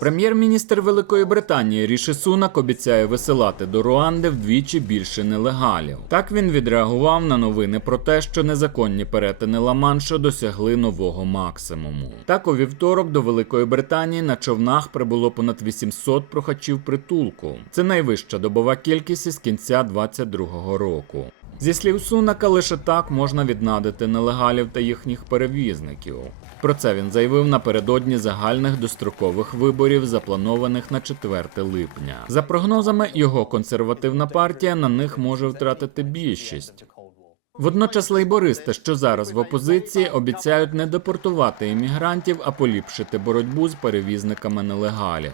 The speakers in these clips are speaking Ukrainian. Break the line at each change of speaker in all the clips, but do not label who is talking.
Прем'єр-міністр Великої Британії Ріші Сунак обіцяє висилати до Руанди вдвічі більше нелегалів. Так він відреагував на новини про те, що незаконні перетини Ла-Маншу досягли нового максимуму. Так у вівторок до Великої Британії на човнах прибуло понад 800 прохачів притулку. Це найвища добова кількість із кінця 2022 року. Зі слів Сунака, лише так можна віднадити нелегалів та їхніх перевізників. Про це він заявив напередодні загальних дострокових виборів, запланованих на 4 липня. За прогнозами, його консервативна партія на них може втратити більшість. Водночас лейбористи, що зараз в опозиції, обіцяють не депортувати іммігрантів, а поліпшити боротьбу з перевізниками нелегалів.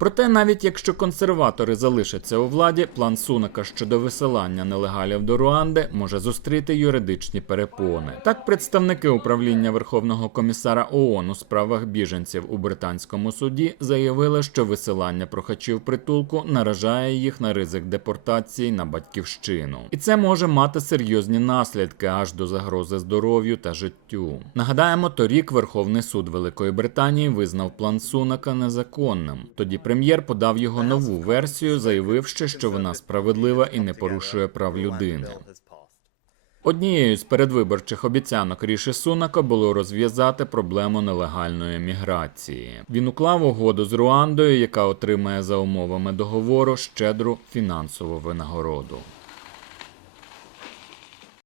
Проте, навіть якщо консерватори залишаться у владі, план Сунака щодо висилання нелегалів до Руанди може зустріти юридичні перепони. Так, представники управління Верховного комісара ООН у справах біженців у британському суді заявили, що висилання прохачів притулку наражає їх на ризик депортації на батьківщину, і це може мати серйозні наслідки аж до загрози здоров'ю та життю. Нагадаємо, торік Верховний суд Великої Британії визнав план Сунака незаконним. Тоді прем'єр подав його нову версію, заявивши, що вона справедлива і не порушує прав людини. Однією з передвиборчих обіцянок Ріші Сунака було розв'язати проблему нелегальної міграції. Він уклав угоду з Руандою, яка отримає за умовами договору щедру фінансову винагороду.